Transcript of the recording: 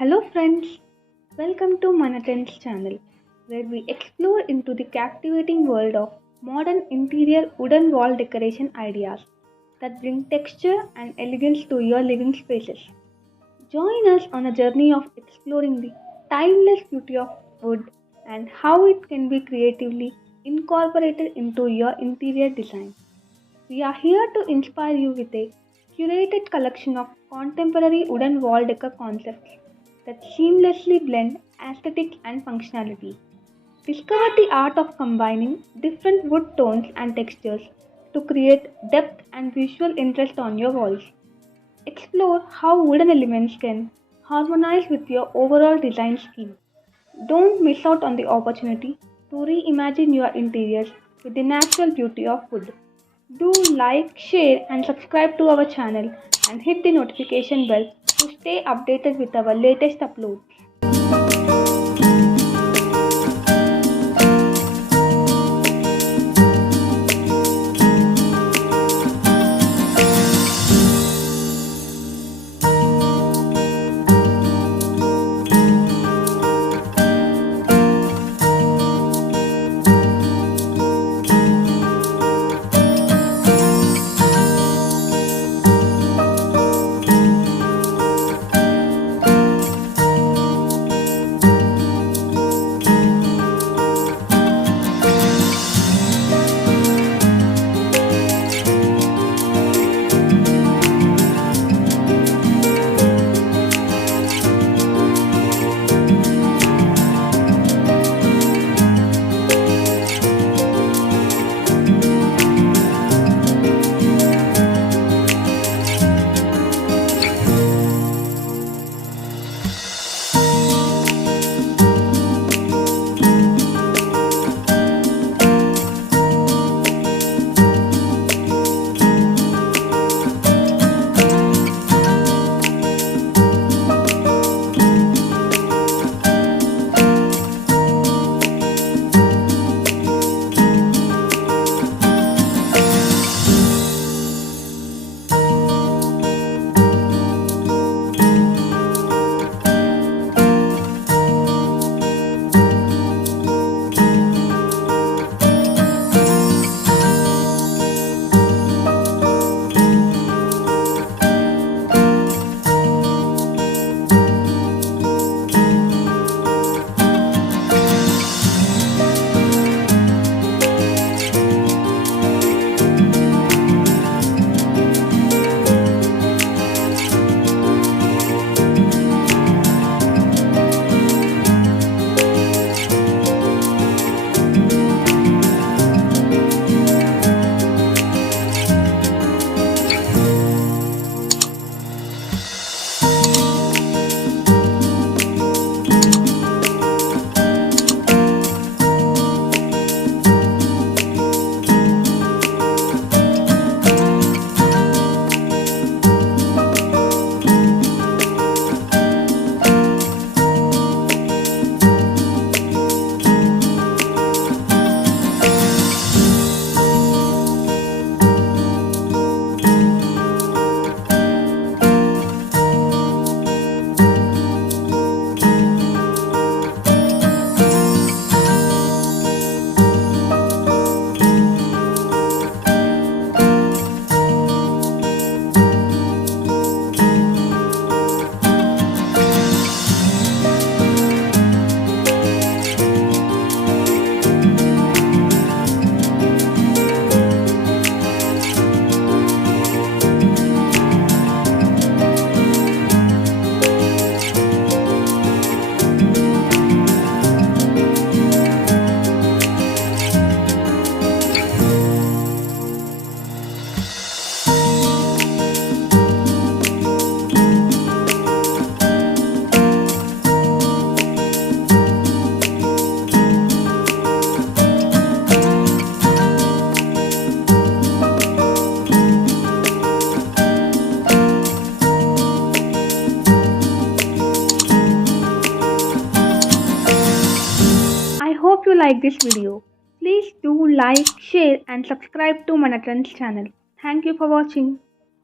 Hello friends, welcome to Manathan's channel where we explore into the captivating world of modern interior wooden wall decoration ideas that bring texture and elegance to your living spaces. Join us on a journey of exploring the timeless beauty of wood and how it can be creatively incorporated into your interior design. We are here to inspire you with a curated collection of contemporary wooden wall decor concepts that seamlessly blend aesthetics and functionality. Discover the art of combining different wood tones and textures to create depth and visual interest on your walls. Explore how wooden elements can harmonize with your overall design scheme. Don't miss out on the opportunity to reimagine your interiors with the natural beauty of wood. Do like, share, and subscribe to our channel and hit the notification bell to stay updated with our latest uploads. I hope you like this video. Please do like, share and subscribe to Manathan's channel. Thank you for watching.